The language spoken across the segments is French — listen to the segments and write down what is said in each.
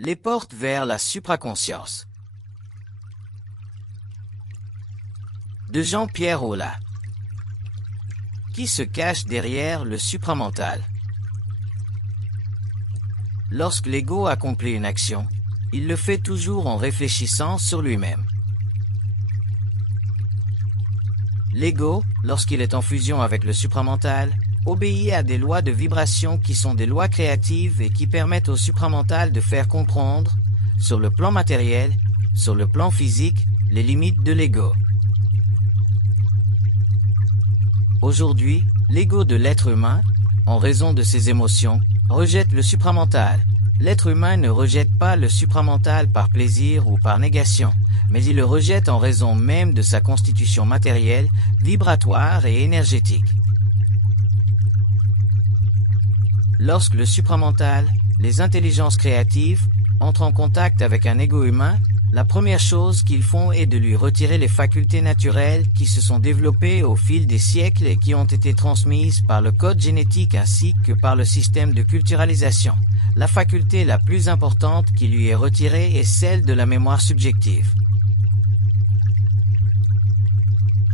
Les portes vers la supraconscience. De Jean-Pierre Aulas. Qui se cache derrière le supramental? Lorsque l'ego accomplit une action, il le fait toujours en réfléchissant sur lui-même. L'ego, lorsqu'il est en fusion avec le supramental, obéit à des lois de vibration qui sont des lois créatives et qui permettent au supramental de faire comprendre, sur le plan matériel, sur le plan physique, les limites de l'ego. Aujourd'hui, l'ego de l'être humain, en raison de ses émotions, rejette le supramental. L'être humain ne rejette pas le supramental par plaisir ou par négation, mais il le rejette en raison même de sa constitution matérielle, vibratoire et énergétique. Lorsque le supramental, les intelligences créatives, entrent en contact avec un ego humain, la première chose qu'ils font est de lui retirer les facultés naturelles qui se sont développées au fil des siècles et qui ont été transmises par le code génétique ainsi que par le système de culturalisation. La faculté la plus importante qui lui est retirée est celle de la mémoire subjective.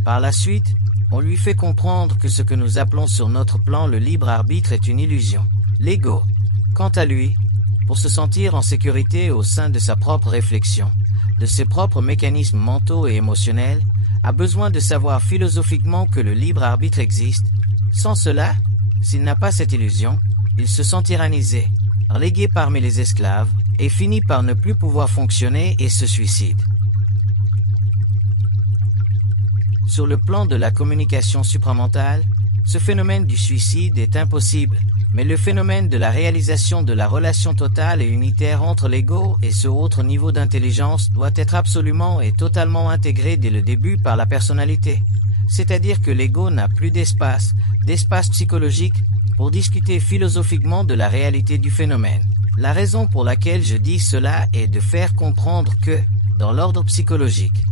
Par la suite, on lui fait comprendre que ce que nous appelons sur notre plan le libre arbitre est une illusion. L'ego, quant à lui, pour se sentir en sécurité au sein de sa propre réflexion, de ses propres mécanismes mentaux et émotionnels, a besoin de savoir philosophiquement que le libre arbitre existe. Sans cela, s'il n'a pas cette illusion, il se sent tyrannisé, relégué parmi les esclaves, et finit par ne plus pouvoir fonctionner et se suicide. Sur le plan de la communication supramentale, ce phénomène du suicide est impossible, mais le phénomène de la réalisation de la relation totale et unitaire entre l'ego et ce autre niveau d'intelligence doit être absolument et totalement intégré dès le début par la personnalité. C'est-à-dire que l'ego n'a plus d'espace psychologique, pour discuter philosophiquement de la réalité du phénomène. La raison pour laquelle je dis cela est de faire comprendre que, dans l'ordre psychologique,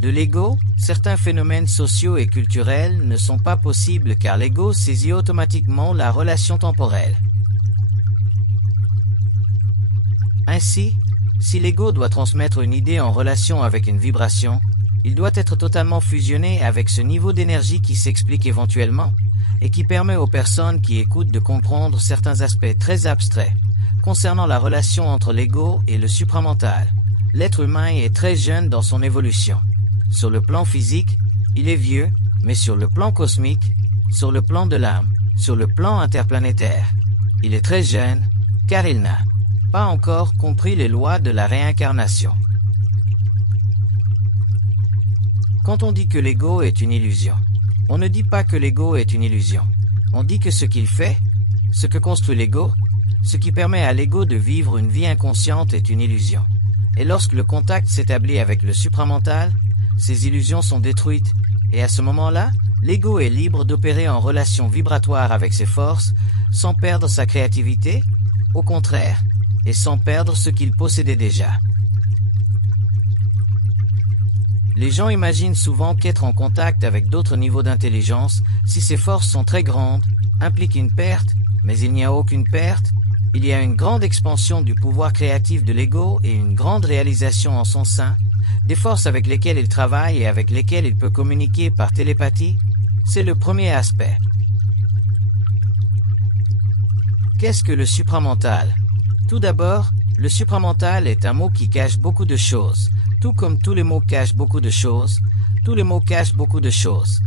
de l'ego, certains phénomènes sociaux et culturels ne sont pas possibles car l'ego saisit automatiquement la relation temporelle. Ainsi, si l'ego doit transmettre une idée en relation avec une vibration, il doit être totalement fusionné avec ce niveau d'énergie qui s'explique éventuellement et qui permet aux personnes qui écoutent de comprendre certains aspects très abstraits concernant la relation entre l'ego et le supramental. L'être humain est très jeune dans son évolution. Sur le plan physique, il est vieux, mais sur le plan cosmique, sur le plan de l'âme, sur le plan interplanétaire, il est très jeune, car il n'a pas encore compris les lois de la réincarnation. Quand on dit que l'ego est une illusion, on ne dit pas que l'ego est une illusion. On dit que ce qu'il fait, ce que construit l'ego, ce qui permet à l'ego de vivre une vie inconsciente est une illusion. Et lorsque le contact s'établit avec le supramental, ces illusions sont détruites, et à ce moment-là, l'ego est libre d'opérer en relation vibratoire avec ses forces, sans perdre sa créativité, au contraire, et sans perdre ce qu'il possédait déjà. Les gens imaginent souvent qu'être en contact avec d'autres niveaux d'intelligence, si ces forces sont très grandes, implique une perte, mais il n'y a aucune perte. Il y a une grande expansion du pouvoir créatif de l'ego et une grande réalisation en son sein, des forces avec lesquelles il travaille et avec lesquelles il peut communiquer par télépathie. C'est le premier aspect. Qu'est-ce que le supramental? Tout d'abord, le supramental est un mot qui cache beaucoup de choses. Tout comme tous les mots cachent beaucoup de choses, tous les mots cachent beaucoup de choses.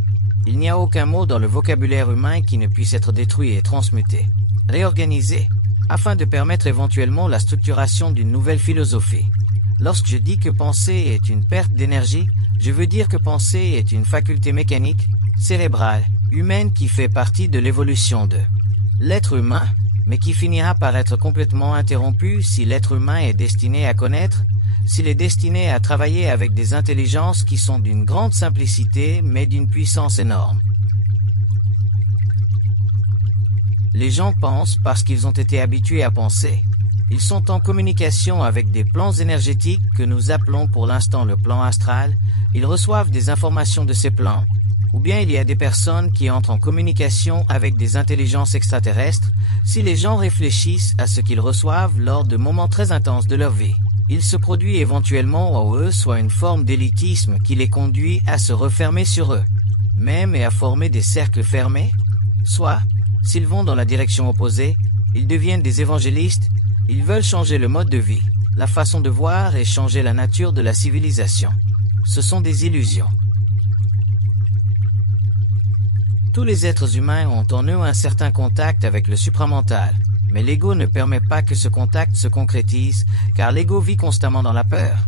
Il n'y a aucun mot dans le vocabulaire humain qui ne puisse être détruit et transmuté, réorganisé, afin de permettre éventuellement la structuration d'une nouvelle philosophie. Lorsque je dis que penser est une perte d'énergie, je veux dire que penser est une faculté mécanique, cérébrale, humaine qui fait partie de l'évolution de l'être humain, mais qui finira par être complètement interrompue si l'être humain est destiné à connaître, s'il est destiné à travailler avec des intelligences qui sont d'une grande simplicité mais d'une puissance énorme. Les gens pensent parce qu'ils ont été habitués à penser. Ils sont en communication avec des plans énergétiques que nous appelons pour l'instant le plan astral. Ils reçoivent des informations de ces plans, Ou bien il y a des personnes qui entrent en communication avec des intelligences extraterrestres si les gens réfléchissent à ce qu'ils reçoivent lors de moments très intenses de leur vie. Il se produit éventuellement en eux soit une forme d'élitisme qui les conduit à se refermer sur eux, même et à former des cercles fermés, soit, s'ils vont dans la direction opposée, ils deviennent des évangélistes, ils veulent changer le mode de vie, la façon de voir et changer la nature de la civilisation. Ce sont des illusions. Tous les êtres humains ont en eux un certain contact avec le supramental, mais l'ego ne permet pas que ce contact se concrétise, car l'ego vit constamment dans la peur.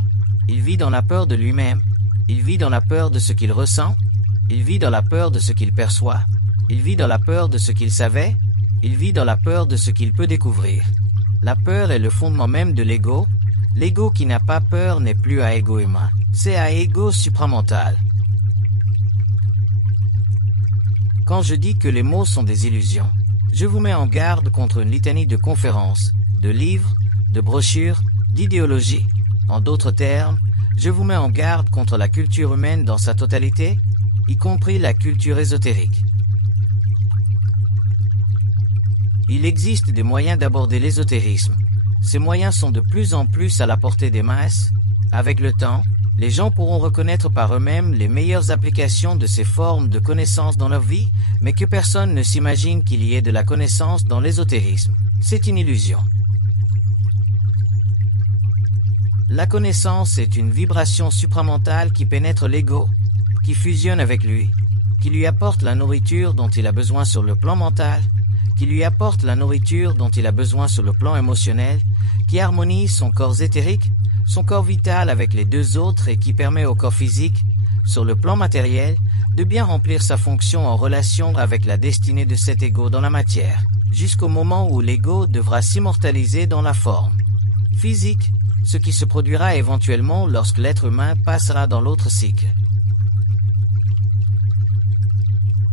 Il vit dans la peur de lui-même, il vit dans la peur de ce qu'il ressent, il vit dans la peur de ce qu'il perçoit, il vit dans la peur de ce qu'il savait, il vit dans la peur de ce qu'il peut découvrir. La peur est le fondement même de l'ego. L'ego qui n'a pas peur n'est plus à ego humain, c'est à ego supramental. Quand je dis que les mots sont des illusions, je vous mets en garde contre une litanie de conférences, de livres, de brochures, d'idéologies. En d'autres termes, je vous mets en garde contre la culture humaine dans sa totalité, y compris la culture ésotérique. Il existe des moyens d'aborder l'ésotérisme. Ces moyens sont de plus en plus à la portée des masses. Avec le temps, les gens pourront reconnaître par eux-mêmes les meilleures applications de ces formes de connaissances dans leur vie, mais que personne ne s'imagine qu'il y ait de la connaissance dans l'ésotérisme. C'est une illusion. La connaissance est une vibration supramentale qui pénètre l'ego, qui fusionne avec lui, qui lui apporte la nourriture dont il a besoin sur le plan mental, qui lui apporte la nourriture dont il a besoin sur le plan émotionnel, qui harmonise son corps éthérique, son corps vital avec les deux autres et qui permet au corps physique, sur le plan matériel, de bien remplir sa fonction en relation avec la destinée de cet ego dans la matière, jusqu'au moment où l'ego devra s'immortaliser dans la forme physique, ce qui se produira éventuellement lorsque l'être humain passera dans l'autre cycle.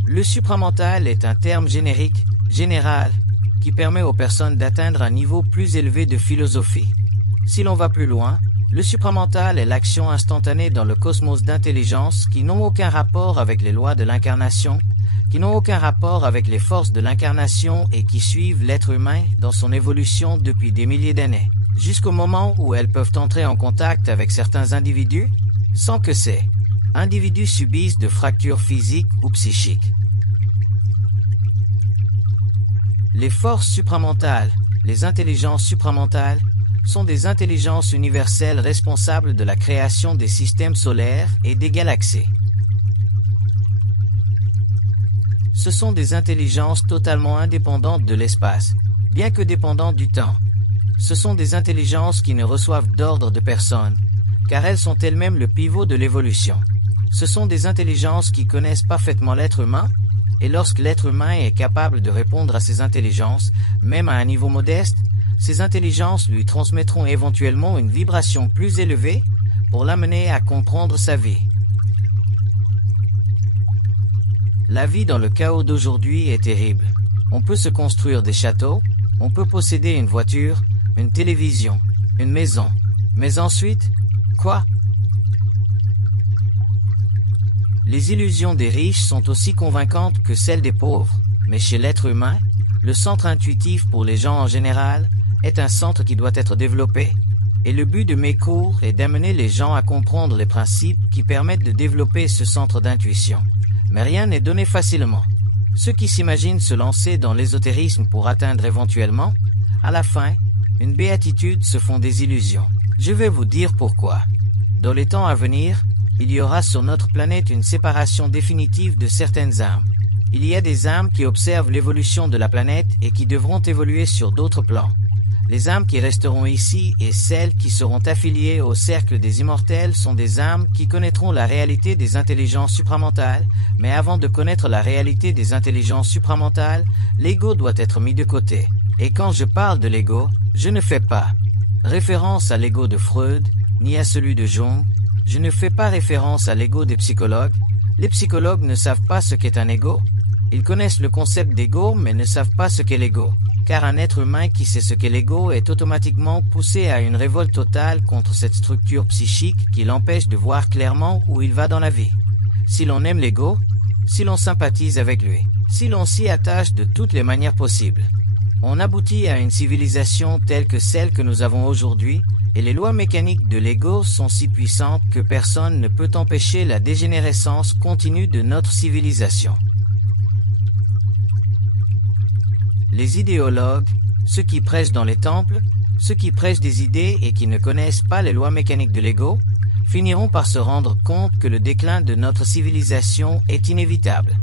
Le supramental est un terme générique, général, qui permet aux personnes d'atteindre un niveau plus élevé de philosophie. Si l'on va plus loin, le supramental est l'action instantanée dans le cosmos d'intelligence qui n'ont aucun rapport avec les lois de l'incarnation, qui n'ont aucun rapport avec les forces de l'incarnation et qui suivent l'être humain dans son évolution depuis des milliers d'années, jusqu'au moment où elles peuvent entrer en contact avec certains individus, sans que ces individus subissent de fractures physiques ou psychiques. Les forces supramentales, les intelligences supramentales, sont des intelligences universelles responsables de la création des systèmes solaires et des galaxies. Ce sont des intelligences totalement indépendantes de l'espace, bien que dépendantes du temps. Ce sont des intelligences qui ne reçoivent d'ordre de personne, car elles sont elles-mêmes le pivot de l'évolution. Ce sont des intelligences qui connaissent parfaitement l'être humain, et lorsque l'être humain est capable de répondre à ces intelligences, même à un niveau modeste, ces intelligences lui transmettront éventuellement une vibration plus élevée pour l'amener à comprendre sa vie. La vie dans le chaos d'aujourd'hui est terrible. On peut se construire des châteaux, on peut posséder une voiture, une télévision, une maison. Mais ensuite, quoi? Les illusions des riches sont aussi convaincantes que celles des pauvres, mais chez l'être humain, le centre intuitif pour les gens en général est un centre qui doit être développé. Et le but de mes cours est d'amener les gens à comprendre les principes qui permettent de développer ce centre d'intuition. Mais rien n'est donné facilement. Ceux qui s'imaginent se lancer dans l'ésotérisme pour atteindre éventuellement, à la fin, une béatitude se font des illusions. Je vais vous dire pourquoi. Dans les temps à venir, il y aura sur notre planète une séparation définitive de certaines âmes. Il y a des âmes qui observent l'évolution de la planète et qui devront évoluer sur d'autres plans. Les âmes qui resteront ici et celles qui seront affiliées au cercle des immortels sont des âmes qui connaîtront la réalité des intelligences supramentales, mais avant de connaître la réalité des intelligences supramentales, l'ego doit être mis de côté. Et quand je parle de l'ego, je ne fais pas référence à l'ego de Freud, ni à celui de Jung. Je ne fais pas référence à l'ego des psychologues. Les psychologues ne savent pas ce qu'est un ego. Ils connaissent le concept d'ego, mais ne savent pas ce qu'est l'ego. Car un être humain qui sait ce qu'est l'ego est automatiquement poussé à une révolte totale contre cette structure psychique qui l'empêche de voir clairement où il va dans la vie. Si l'on aime l'ego, si l'on sympathise avec lui, si l'on s'y attache de toutes les manières possibles. On aboutit à une civilisation telle que celle que nous avons aujourd'hui, et les lois mécaniques de l'ego sont si puissantes que personne ne peut empêcher la dégénérescence continue de notre civilisation. Les idéologues, ceux qui prêchent dans les temples, ceux qui prêchent des idées et qui ne connaissent pas les lois mécaniques de l'ego, finiront par se rendre compte que le déclin de notre civilisation est inévitable.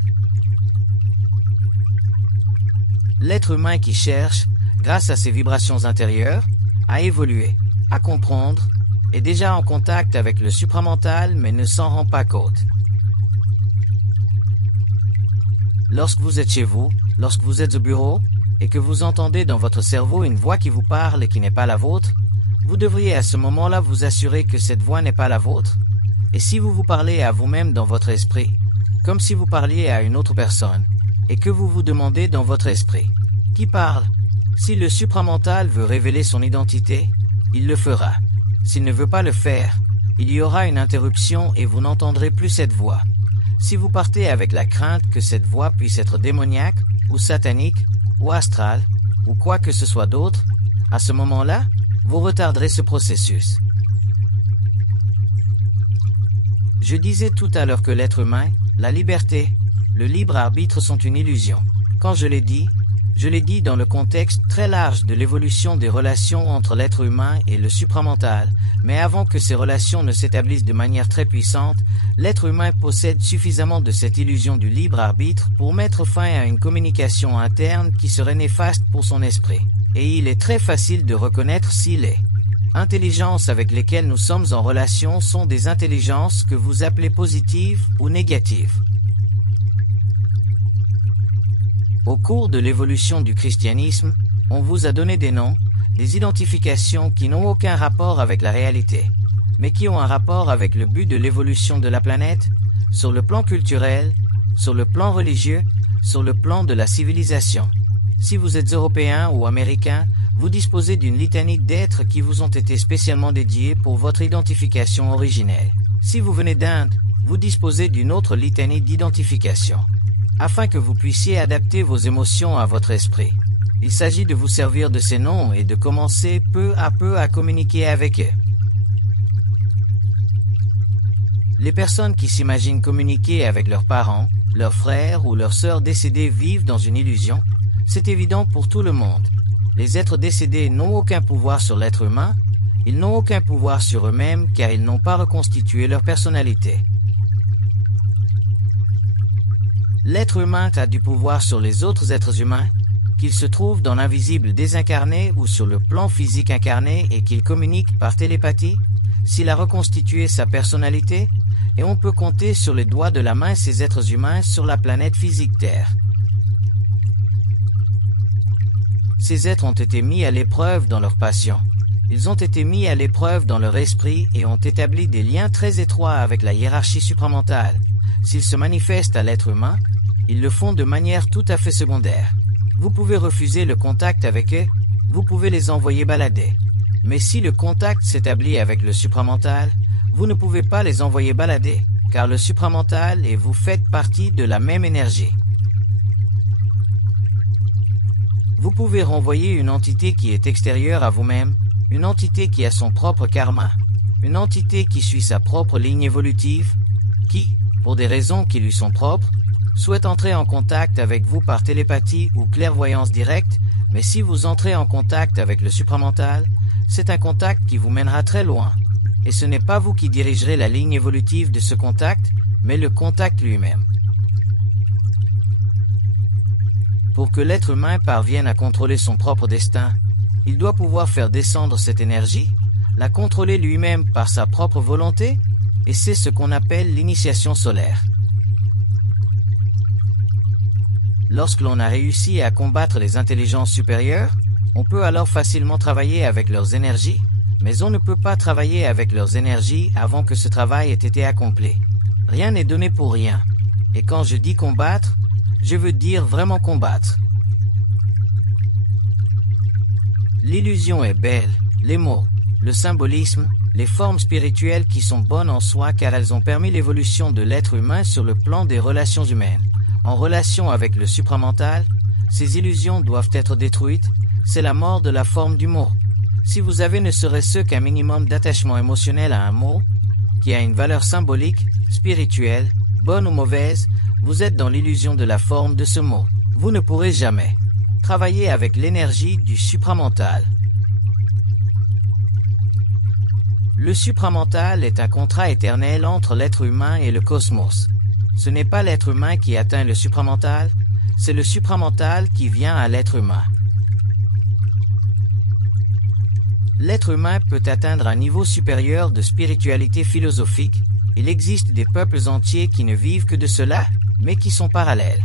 L'être humain qui cherche, grâce à ses vibrations intérieures, à évoluer, à comprendre, est déjà en contact avec le supramental mais ne s'en rend pas compte. Lorsque vous êtes chez vous, lorsque vous êtes au bureau, et que vous entendez dans votre cerveau une voix qui vous parle et qui n'est pas la vôtre, vous devriez à ce moment-là vous assurer que cette voix n'est pas la vôtre. Et si vous vous parlez à vous-même dans votre esprit, comme si vous parliez à une autre personne, et que vous vous demandez dans votre esprit, qui parle? Si le supramental veut révéler son identité, il le fera. S'il ne veut pas le faire, il y aura une interruption et vous n'entendrez plus cette voix. Si vous partez avec la crainte que cette voix puisse être démoniaque, ou satanique, ou astrale, ou quoi que ce soit d'autre, à ce moment-là, vous retarderez ce processus. Je disais tout à l'heure que l'être humain, la liberté, le libre arbitre sont une illusion. Quand je l'ai dit dans le contexte très large de l'évolution des relations entre l'être humain et le supramental, mais avant que ces relations ne s'établissent de manière très puissante, l'être humain possède suffisamment de cette illusion du libre arbitre pour mettre fin à une communication interne qui serait néfaste pour son esprit. Et il est très facile de reconnaître si les intelligences avec lesquelles nous sommes en relation sont des intelligences que vous appelez positives ou négatives. Au cours de l'évolution du christianisme, on vous a donné des noms, des identifications qui n'ont aucun rapport avec la réalité, mais qui ont un rapport avec le but de l'évolution de la planète, sur le plan culturel, sur le plan religieux, sur le plan de la civilisation. Si vous êtes européen ou américain, vous disposez d'une litanie d'êtres qui vous ont été spécialement dédiés pour votre identification originelle. Si vous venez d'Inde, vous disposez d'une autre litanie d'identification, afin que vous puissiez adapter vos émotions à votre esprit. Il s'agit de vous servir de ces noms et de commencer peu à communiquer avec eux. Les personnes qui s'imaginent communiquer avec leurs parents, leurs frères ou leurs sœurs décédés vivent dans une illusion. C'est évident pour tout le monde. Les êtres décédés n'ont aucun pouvoir sur l'être humain, ils n'ont aucun pouvoir sur eux-mêmes car ils n'ont pas reconstitué leur personnalité. L'être humain a du pouvoir sur les autres êtres humains, qu'ils se trouvent dans l'invisible désincarné ou sur le plan physique incarné et qu'ils communiquent par télépathie, s'il a reconstitué sa personnalité, et on peut compter sur les doigts de la main ces êtres humains sur la planète physique Terre. Ces êtres ont été mis à l'épreuve dans leur passion. Ils ont été mis à l'épreuve dans leur esprit et ont établi des liens très étroits avec la hiérarchie supramentale. S'ils se manifestent à l'être humain, ils le font de manière tout à fait secondaire. Vous pouvez refuser le contact avec eux, vous pouvez les envoyer balader. Mais si le contact s'établit avec le supramental, vous ne pouvez pas les envoyer balader, car le supramental et vous faites partie de la même énergie. Vous pouvez renvoyer une entité qui est extérieure à vous-même, une entité qui a son propre karma, une entité qui suit sa propre ligne évolutive, qui, pour des raisons qui lui sont propres, souhaite entrer en contact avec vous par télépathie ou clairvoyance directe, mais si vous entrez en contact avec le supramental, c'est un contact qui vous mènera très loin. Et ce n'est pas vous qui dirigerez la ligne évolutive de ce contact, mais le contact lui-même. Pour que l'être humain parvienne à contrôler son propre destin, il doit pouvoir faire descendre cette énergie, la contrôler lui-même par sa propre volonté, et c'est ce qu'on appelle l'initiation solaire. Lorsque l'on a réussi à combattre les intelligences supérieures, on peut alors facilement travailler avec leurs énergies, mais on ne peut pas travailler avec leurs énergies avant que ce travail ait été accompli. Rien n'est donné pour rien. Et quand je dis combattre, je veux dire vraiment combattre. L'illusion est belle, les mots, le symbolisme, les formes spirituelles qui sont bonnes en soi car elles ont permis l'évolution de l'être humain sur le plan des relations humaines. En relation avec le supramental, ces illusions doivent être détruites, c'est la mort de la forme du mot. Si vous avez ne serait-ce qu'un minimum d'attachement émotionnel à un mot, qui a une valeur symbolique, spirituelle, bonne ou mauvaise, vous êtes dans l'illusion de la forme de ce mot. Vous ne pourrez jamais travailler avec l'énergie du supramental. Le supramental est un contrat éternel entre l'être humain et le cosmos. Ce n'est pas l'être humain qui atteint le supramental, c'est le supramental qui vient à l'être humain. L'être humain peut atteindre un niveau supérieur de spiritualité philosophique. Il existe des peuples entiers qui ne vivent que de cela, mais qui sont parallèles.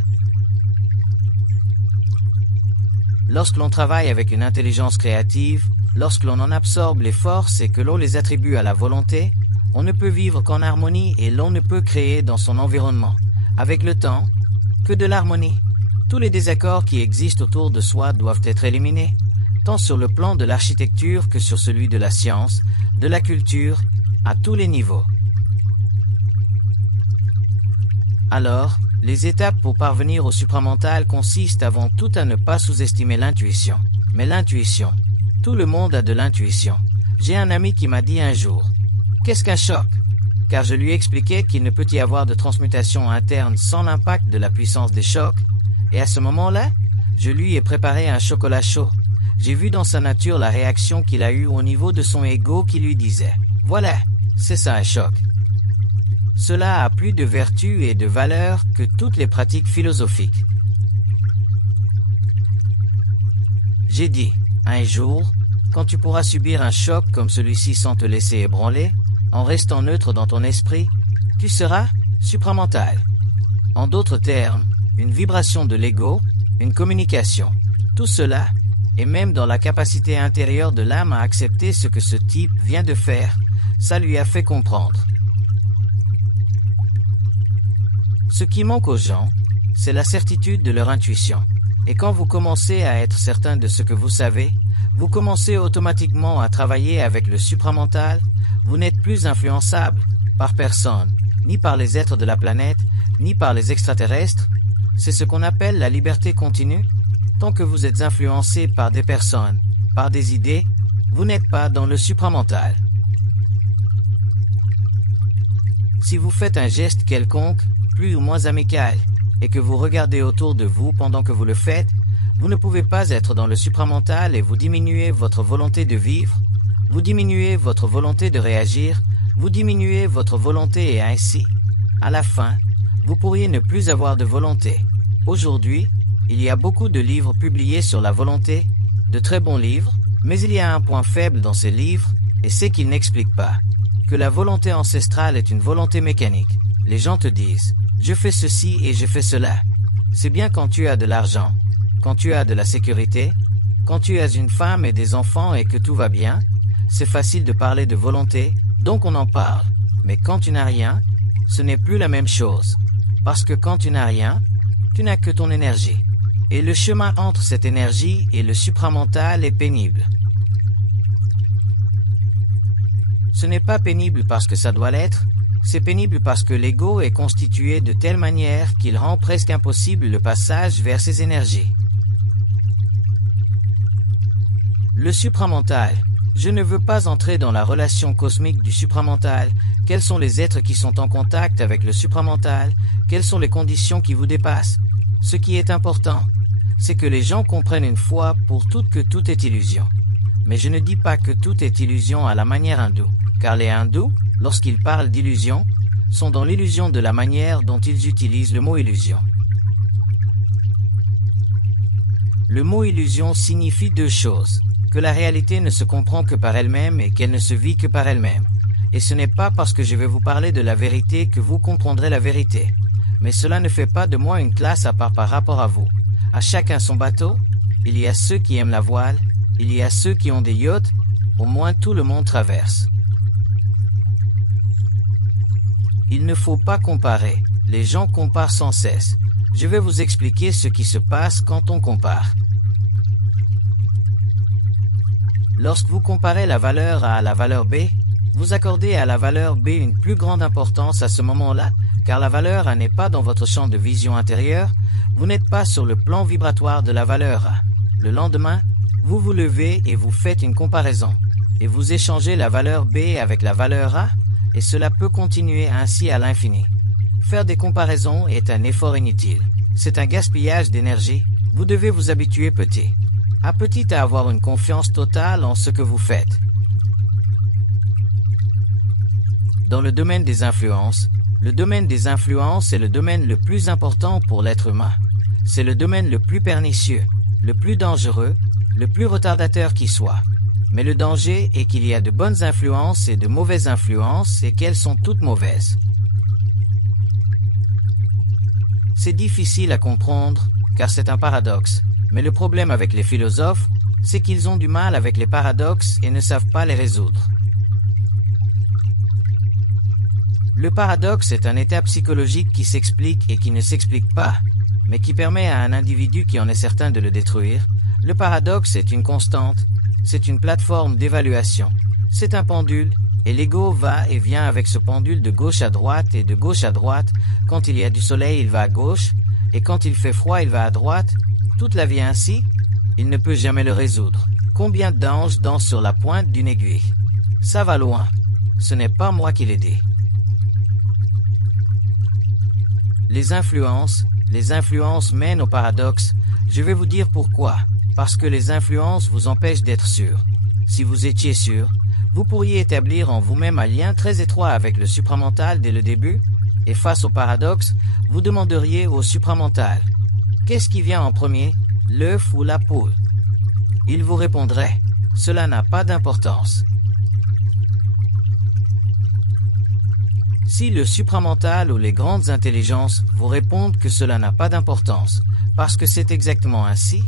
Lorsque l'on travaille avec une intelligence créative, lorsque l'on en absorbe les forces et que l'on les attribue à la volonté, on ne peut vivre qu'en harmonie et l'on ne peut créer dans son environnement, avec le temps, que de l'harmonie. Tous les désaccords qui existent autour de soi doivent être éliminés, tant sur le plan de l'architecture que sur celui de la science, de la culture, à tous les niveaux. Alors, les étapes pour parvenir au supramental consistent avant tout à ne pas sous-estimer l'intuition. Mais l'intuition, tout le monde a de l'intuition. J'ai un ami qui m'a dit un jour, « Qu'est-ce qu'un choc ?» Car je lui expliquais qu'il ne peut y avoir de transmutation interne sans l'impact de la puissance des chocs, et à ce moment-là, je lui ai préparé un chocolat chaud. J'ai vu dans sa nature la réaction qu'il a eue au niveau de son ego qui lui disait « Voilà, c'est ça un choc ». Cela a plus de vertu et de valeur que toutes les pratiques philosophiques. J'ai dit, un jour, quand tu pourras subir un choc comme celui-ci sans te laisser ébranler, en restant neutre dans ton esprit, tu seras supramental. En d'autres termes, une vibration de l'ego, une communication, tout cela, et même dans la capacité intérieure de l'âme à accepter ce que ce type vient de faire, ça lui a fait comprendre. Ce qui manque aux gens, c'est la certitude de leur intuition. Et quand vous commencez à être certain de ce que vous savez, vous commencez automatiquement à travailler avec le supramental, vous n'êtes plus influençable par personne, ni par les êtres de la planète, ni par les extraterrestres. C'est ce qu'on appelle la liberté continue. Tant que vous êtes influencé par des personnes, par des idées, vous n'êtes pas dans le supramental. Si vous faites un geste quelconque, plus ou moins amical, et que vous regardez autour de vous pendant que vous le faites, vous ne pouvez pas être dans le supramental et vous diminuez votre volonté de vivre, vous diminuez votre volonté de réagir, vous diminuez votre volonté et ainsi, à la fin, vous pourriez ne plus avoir de volonté. Aujourd'hui, il y a beaucoup de livres publiés sur la volonté, de très bons livres, mais il y a un point faible dans ces livres, et c'est qu'ils n'expliquent pas que la volonté ancestrale est une volonté mécanique. Les gens te disent « je fais ceci et je fais cela ». C'est bien quand tu as de l'argent, quand tu as de la sécurité, quand tu as une femme et des enfants et que tout va bien, c'est facile de parler de volonté, donc on en parle. Mais quand tu n'as rien, ce n'est plus la même chose. Parce que quand tu n'as rien, tu n'as que ton énergie. Et le chemin entre cette énergie et le supramental est pénible. Ce n'est pas pénible parce que ça doit l'être, c'est pénible parce que l'ego est constitué de telle manière qu'il rend presque impossible le passage vers ces énergies. Le supramental. Je ne veux pas entrer dans la relation cosmique du supramental. Quels sont les êtres qui sont en contact avec le supramental? Quelles sont les conditions qui vous dépassent? Ce qui est important, c'est que les gens comprennent une fois pour toutes que tout est illusion. Mais je ne dis pas que tout est illusion à la manière hindoue, car les hindous, lorsqu'ils parlent d'illusion, sont dans l'illusion de la manière dont ils utilisent le mot illusion. Le mot illusion signifie deux choses, que la réalité ne se comprend que par elle-même et qu'elle ne se vit que par elle-même. Et ce n'est pas parce que je vais vous parler de la vérité que vous comprendrez la vérité. Mais cela ne fait pas de moi une classe à part par rapport à vous. À chacun son bateau, il y a ceux qui aiment la voile, il y a ceux qui ont des yachts, au moins tout le monde traverse. Il ne faut pas comparer, les gens comparent sans cesse. Je vais vous expliquer ce qui se passe quand on compare. Lorsque vous comparez la valeur à la valeur B, vous accordez à la valeur B une plus grande importance à ce moment-là, car la valeur A n'est pas dans votre champ de vision intérieur, vous n'êtes pas sur le plan vibratoire de la valeur A. Le lendemain, vous vous levez et vous faites une comparaison, et vous échangez la valeur B avec la valeur A, et cela peut continuer ainsi à l'infini. Faire des comparaisons est un effort inutile. C'est un gaspillage d'énergie. Vous devez vous habituer petit à avoir une confiance totale en ce que vous faites. Dans le domaine des influences est le domaine le plus important pour l'être humain. C'est le domaine le plus pernicieux, le plus dangereux, le plus retardateur qui soit. Mais le danger est qu'il y a de bonnes influences et de mauvaises influences et qu'elles sont toutes mauvaises. C'est difficile à comprendre car c'est un paradoxe. Mais le problème avec les philosophes, c'est qu'ils ont du mal avec les paradoxes et ne savent pas les résoudre. Le paradoxe est un état psychologique qui s'explique et qui ne s'explique pas, mais qui permet à un individu qui en est certain de le détruire. Le paradoxe est une constante, c'est une plateforme d'évaluation, c'est un pendule, et l'ego va et vient avec ce pendule de gauche à droite et de gauche à droite. Quand il y a du soleil, il va à gauche, et quand il fait froid, il va à droite. Toute la vie ainsi, il ne peut jamais le résoudre. Combien d'anges dansent sur la pointe d'une aiguille? Ça va loin. Ce n'est pas moi qui l'ai dit. Les influences mènent au paradoxe. Je vais vous dire pourquoi. Parce que les influences vous empêchent d'être sûr. Si vous étiez sûr, vous pourriez établir en vous-même un lien très étroit avec le supramental dès le début, et face au paradoxe, vous demanderiez au supramental: qu'est-ce qui vient en premier, l'œuf ou la poule? Il vous répondrait: cela n'a pas d'importance. Si le supramental ou les grandes intelligences vous répondent que cela n'a pas d'importance, parce que c'est exactement ainsi,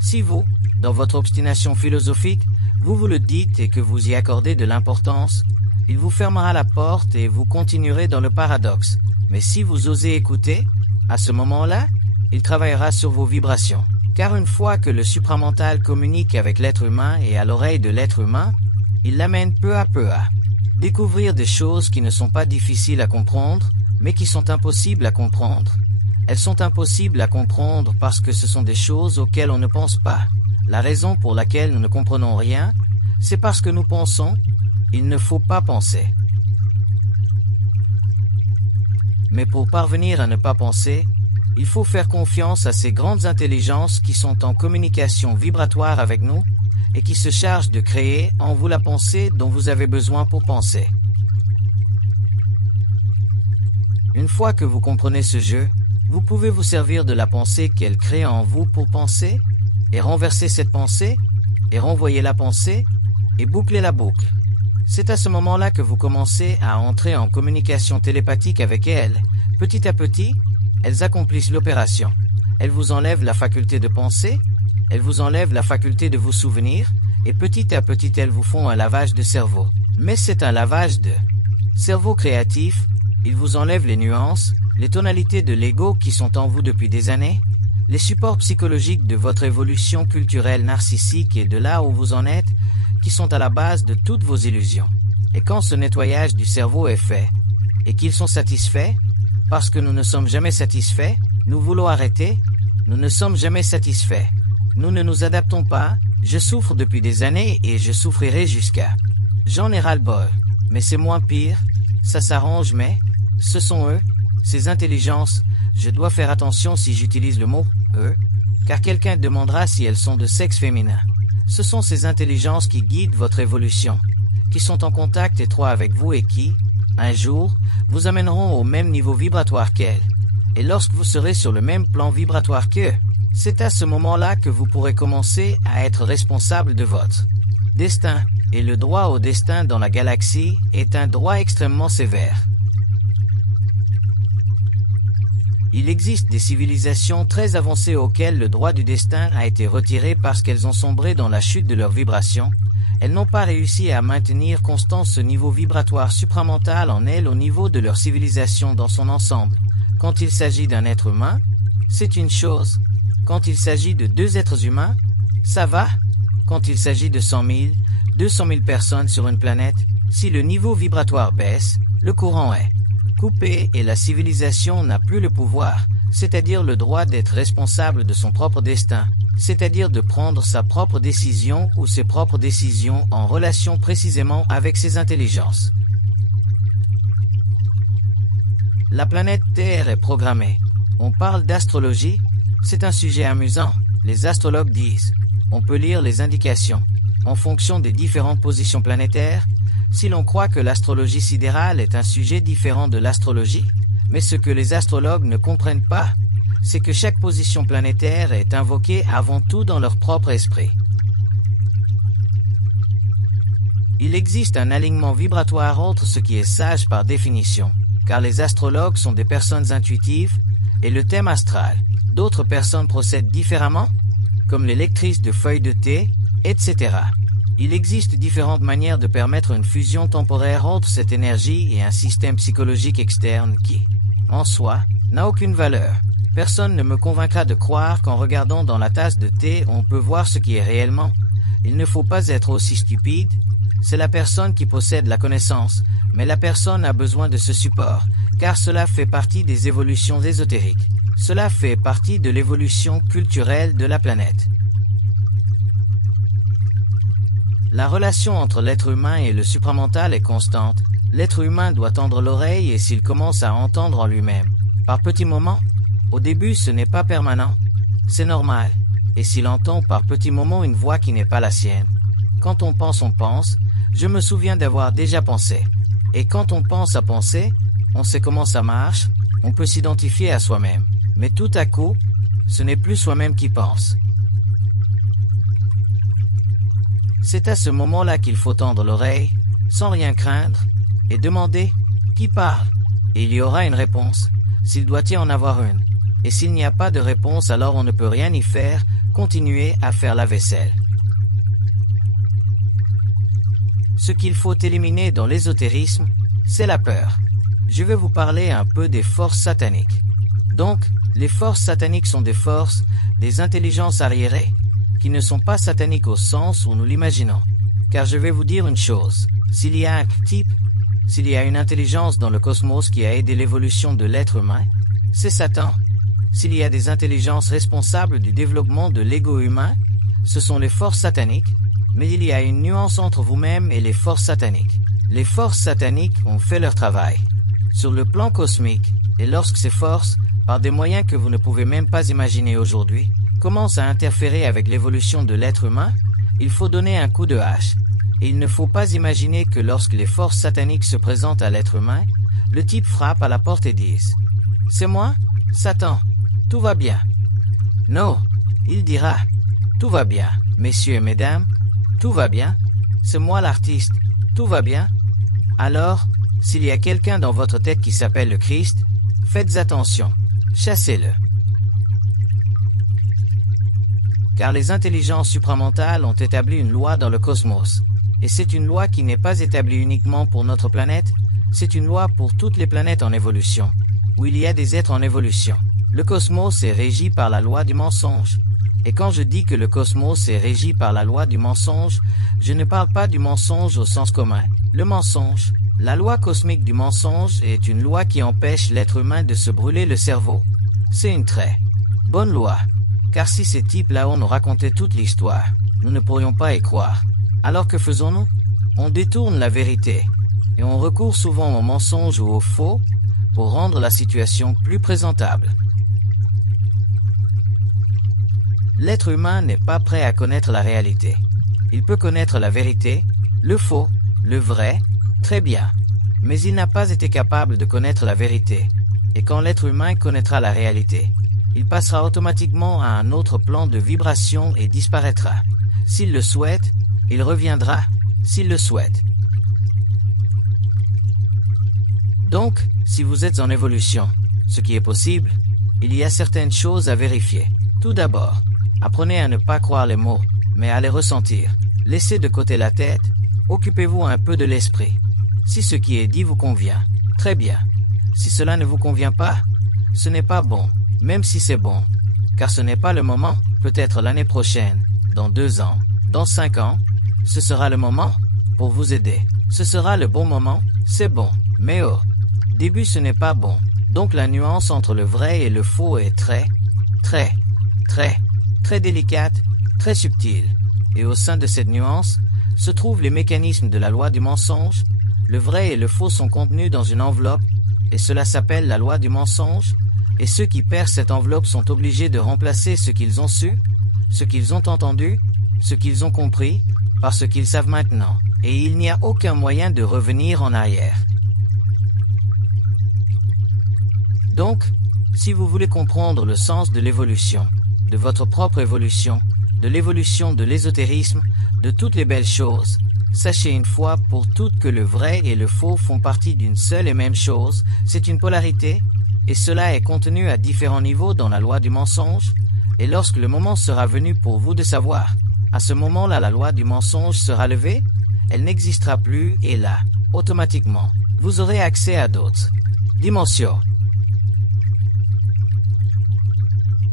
si vous, dans votre obstination philosophique, vous vous le dites et que vous y accordez de l'importance, il vous fermera la porte et vous continuerez dans le paradoxe. Mais si vous osez écouter, à ce moment-là, il travaillera sur vos vibrations. Car une fois que le supramental communique avec l'être humain et à l'oreille de l'être humain, il l'amène peu à découvrir des choses qui ne sont pas difficiles à comprendre, mais qui sont impossibles à comprendre. Elles sont impossibles à comprendre parce que ce sont des choses auxquelles on ne pense pas. La raison pour laquelle nous ne comprenons rien, c'est parce que nous pensons. Il ne faut pas penser. Mais pour parvenir à ne pas penser, il faut faire confiance à ces grandes intelligences qui sont en communication vibratoire avec nous et qui se chargent de créer en vous la pensée dont vous avez besoin pour penser. Une fois que vous comprenez ce jeu, vous pouvez vous servir de la pensée qu'elle crée en vous pour penser, et renverser cette pensée, et renvoyer la pensée, et boucler la boucle. C'est à ce moment-là que vous commencez à entrer en communication télépathique avec elles. Petit à petit, elles accomplissent l'opération. Elles vous enlèvent la faculté de penser, elles vous enlèvent la faculté de vous souvenir, et petit à petit elles vous font un lavage de cerveau. Mais c'est un lavage de cerveau créatif. Ils vous enlèvent les nuances, les tonalités de l'ego qui sont en vous depuis des années, les supports psychologiques de votre évolution culturelle narcissique et de là où vous en êtes, qui sont à la base de toutes vos illusions. Et quand ce nettoyage du cerveau est fait, et qu'ils sont satisfaits, parce que nous ne sommes jamais satisfaits, nous voulons arrêter, nous ne sommes jamais satisfaits. Nous ne nous adaptons pas, je souffre depuis des années et je souffrirai jusqu'à. J'en ai ras-le-bol, mais c'est moins pire, ça s'arrange mais, ce sont eux, ces intelligences, je dois faire attention si j'utilise le mot « eux », car quelqu'un demandera si elles sont de sexe féminin. Ce sont ces intelligences qui guident votre évolution, qui sont en contact étroit avec vous et qui, un jour, vous amèneront au même niveau vibratoire qu'elles. Et lorsque vous serez sur le même plan vibratoire qu'eux, c'est à ce moment-là que vous pourrez commencer à être responsable de votre destin. Et le droit au destin dans la galaxie est un droit extrêmement sévère. Il existe des civilisations très avancées auxquelles le droit du destin a été retiré parce qu'elles ont sombré dans la chute de leur vibration. Elles n'ont pas réussi à maintenir constant ce niveau vibratoire supramental en elles au niveau de leur civilisation dans son ensemble. Quand il s'agit d'un être humain, c'est une chose. Quand il s'agit de deux êtres humains, ça va. Quand il s'agit de 100 000, 200 000 personnes sur une planète, si le niveau vibratoire baisse, le courant est coupé et la civilisation n'a plus le pouvoir, c'est-à-dire le droit d'être responsable de son propre destin, c'est-à-dire de prendre sa propre décision ou ses propres décisions en relation précisément avec ses intelligences. La planète Terre est programmée. On parle d'astrologie, c'est un sujet amusant. Les astrologues disent, on peut lire les indications, en fonction des différentes positions planétaires, si l'on croit que l'astrologie sidérale est un sujet différent de l'astrologie. Mais ce que les astrologues ne comprennent pas, c'est que chaque position planétaire est invoquée avant tout dans leur propre esprit. Il existe un alignement vibratoire entre ce qui est sage par définition, car les astrologues sont des personnes intuitives, et le thème astral. D'autres personnes procèdent différemment, comme les lectrices de feuilles de thé, etc. Il existe différentes manières de permettre une fusion temporaire entre cette énergie et un système psychologique externe qui, en soi, n'a aucune valeur. Personne ne me convaincra de croire qu'en regardant dans la tasse de thé, on peut voir ce qui est réellement. Il ne faut pas être aussi stupide. C'est la personne qui possède la connaissance, mais la personne a besoin de ce support, car cela fait partie des évolutions ésotériques. Cela fait partie de l'évolution culturelle de la planète. La relation entre l'être humain et le supramental est constante. L'être humain doit tendre l'oreille et s'il commence à entendre en lui-même, par petits moments, au début ce n'est pas permanent, c'est normal, et s'il entend par petits moments une voix qui n'est pas la sienne. Quand on pense, je me souviens d'avoir déjà pensé. Et quand on pense à penser, on sait comment ça marche, on peut s'identifier à soi-même. Mais tout à coup, ce n'est plus soi-même qui pense. C'est à ce moment-là qu'il faut tendre l'oreille, sans rien craindre, et demander « Qui parle ?» Et il y aura une réponse, s'il doit y en avoir une. Et s'il n'y a pas de réponse, alors on ne peut rien y faire, continuer à faire la vaisselle. Ce qu'il faut éliminer dans l'ésotérisme, c'est la peur. Je vais vous parler un peu des forces sataniques. Donc, les forces sataniques sont des forces, des intelligences arriérées, qui ne sont pas sataniques au sens où nous l'imaginons. Car je vais vous dire une chose, s'il y a un type, s'il y a une intelligence dans le cosmos qui a aidé l'évolution de l'être humain, c'est Satan. S'il y a des intelligences responsables du développement de l'ego humain, ce sont les forces sataniques, mais il y a une nuance entre vous-même et les forces sataniques. Les forces sataniques ont fait leur travail, sur le plan cosmique, et lorsque ces forces, par des moyens que vous ne pouvez même pas imaginer aujourd'hui, commencent à interférer avec l'évolution de l'être humain, il faut donner un coup de hache. Et il ne faut pas imaginer que lorsque les forces sataniques se présentent à l'être humain, le type frappe à la porte et dise « C'est moi, Satan, tout va bien. » Non, il dira « Tout va bien, messieurs et mesdames, tout va bien. C'est moi l'artiste, tout va bien. » Alors, s'il y a quelqu'un dans votre tête qui s'appelle le Christ, faites attention, chassez-le. Car les intelligences supramentales ont établi une loi dans le cosmos. Et c'est une loi qui n'est pas établie uniquement pour notre planète, c'est une loi pour toutes les planètes en évolution, où il y a des êtres en évolution. Le cosmos est régi par la loi du mensonge. Et quand je dis que le cosmos est régi par la loi du mensonge, je ne parle pas du mensonge au sens commun. Le mensonge, la loi cosmique du mensonge est une loi qui empêche l'être humain de se brûler le cerveau. C'est une très bonne loi. Car si ces types-là nous racontaient toute l'histoire, nous ne pourrions pas y croire. Alors que faisons-nous? On détourne la vérité, et on recourt souvent au mensonge ou au faux pour rendre la situation plus présentable. L'être humain n'est pas prêt à connaître la réalité. Il peut connaître la vérité, le faux, le vrai, très bien, mais il n'a pas été capable de connaître la vérité. Et quand l'être humain connaîtra la réalité, il passera automatiquement à un autre plan de vibration et disparaîtra. S'il le souhaite, il reviendra, s'il le souhaite. Donc, si vous êtes en évolution, ce qui est possible, il y a certaines choses à vérifier. Tout d'abord, apprenez à ne pas croire les mots, mais à les ressentir. Laissez de côté la tête, occupez-vous un peu de l'esprit. Si ce qui est dit vous convient, très bien. Si cela ne vous convient pas, ce n'est pas bon, même si c'est bon, car ce n'est pas le moment, peut-être l'année prochaine, dans 2 ans, dans 5 ans, ce sera le moment pour vous aider. Ce sera le bon moment, c'est bon. Mais au début ce n'est pas bon. Donc la nuance entre le vrai et le faux est très délicate, très subtile. Et au sein de cette nuance se trouvent les mécanismes de la loi du mensonge. Le vrai et le faux sont contenus dans une enveloppe, et cela s'appelle la loi du mensonge. Et ceux qui perdent cette enveloppe sont obligés de remplacer ce qu'ils ont su, ce qu'ils ont entendu, ce qu'ils ont compris, par ce qu'ils savent maintenant. Et il n'y a aucun moyen de revenir en arrière. Donc, si vous voulez comprendre le sens de l'évolution, de votre propre évolution, de l'évolution de l'ésotérisme, de toutes les belles choses, sachez une fois pour toutes que le vrai et le faux font partie d'une seule et même chose, c'est une polarité, et cela est contenu à différents niveaux dans la loi du mensonge, et lorsque le moment sera venu pour vous de savoir, à ce moment-là la loi du mensonge sera levée, elle n'existera plus et là, automatiquement, vous aurez accès à d'autres dimensions.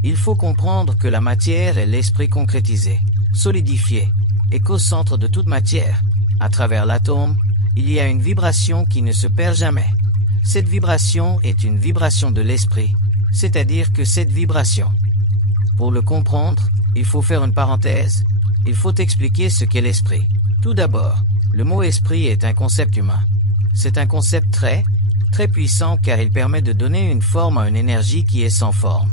Il faut comprendre que la matière est l'esprit concrétisé, solidifié, et qu'au centre de toute matière, à travers l'atome, il y a une vibration qui ne se perd jamais. Cette vibration est une vibration de l'esprit, c'est-à-dire que cette vibration. Pour le comprendre, il faut faire une parenthèse, il faut expliquer ce qu'est l'esprit. Tout d'abord, le mot esprit est un concept humain. C'est un concept très puissant car il permet de donner une forme à une énergie qui est sans forme.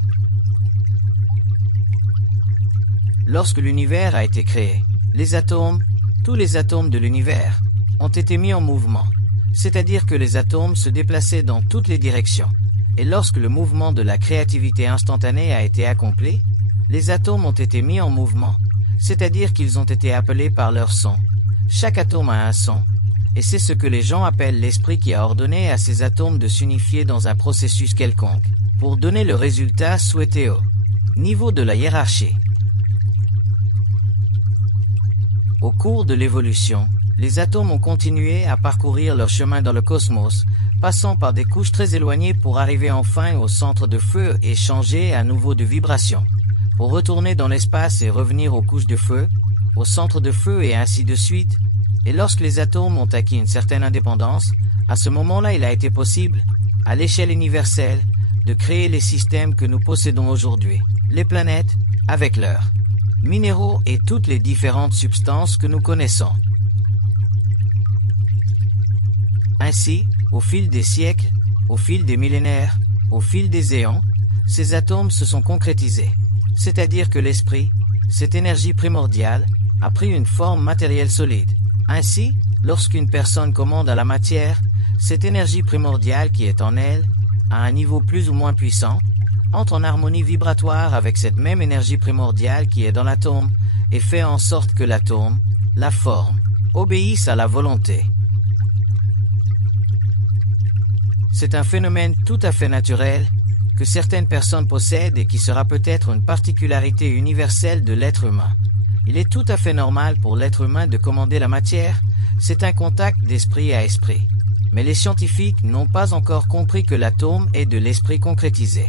Lorsque l'univers a été créé, les atomes, tous les atomes de l'univers, ont été mis en mouvement, c'est-à-dire que les atomes se déplaçaient dans toutes les directions. Et lorsque le mouvement de la créativité instantanée a été accompli, les atomes ont été mis en mouvement, c'est-à-dire qu'ils ont été appelés par leur son. Chaque atome a un son, et c'est ce que les gens appellent l'esprit qui a ordonné à ces atomes de s'unifier dans un processus quelconque, pour donner le résultat souhaité au niveau de la hiérarchie. Au cours de l'évolution, les atomes ont continué à parcourir leur chemin dans le cosmos, passant par des couches très éloignées pour arriver enfin au centre de feu et changer à nouveau de vibration, pour retourner dans l'espace et revenir aux couches de feu, au centre de feu et ainsi de suite. Et lorsque les atomes ont acquis une certaine indépendance, à ce moment-là il a été possible, à l'échelle universelle, de créer les systèmes que nous possédons aujourd'hui, les planètes, avec leurs minéraux et toutes les différentes substances que nous connaissons. Ainsi, au fil des siècles, au fil des millénaires, au fil des éons, ces atomes se sont concrétisés, c'est-à-dire que l'esprit, cette énergie primordiale, a pris une forme matérielle solide. Ainsi, lorsqu'une personne commande à la matière, cette énergie primordiale qui est en elle, à un niveau plus ou moins puissant, entre en harmonie vibratoire avec cette même énergie primordiale qui est dans l'atome et fait en sorte que l'atome, la forme, obéisse à la volonté. C'est un phénomène tout à fait naturel que certaines personnes possèdent et qui sera peut-être une particularité universelle de l'être humain. Il est tout à fait normal pour l'être humain de commander la matière, c'est un contact d'esprit à esprit. Mais les scientifiques n'ont pas encore compris que l'atome est de l'esprit concrétisé.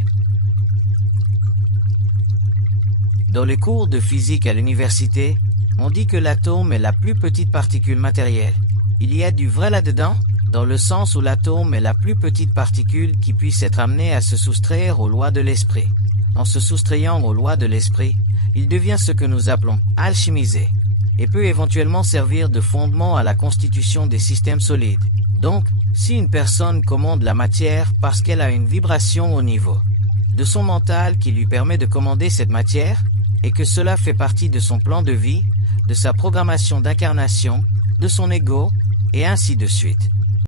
Dans les cours de physique à l'université, on dit que l'atome est la plus petite particule matérielle. Il y a du vrai là-dedans, dans le sens où l'atome est la plus petite particule qui puisse être amenée à se soustraire aux lois de l'esprit. En se soustrayant aux lois de l'esprit, il devient ce que nous appelons alchimisé, et peut éventuellement servir de fondement à la constitution des systèmes solides. Donc, si une personne commande la matière parce qu'elle a une vibration au niveau de son mental qui lui permet de commander cette matière, et que cela fait partie de son plan de vie, de sa programmation d'incarnation, de son ego, et ainsi de suite.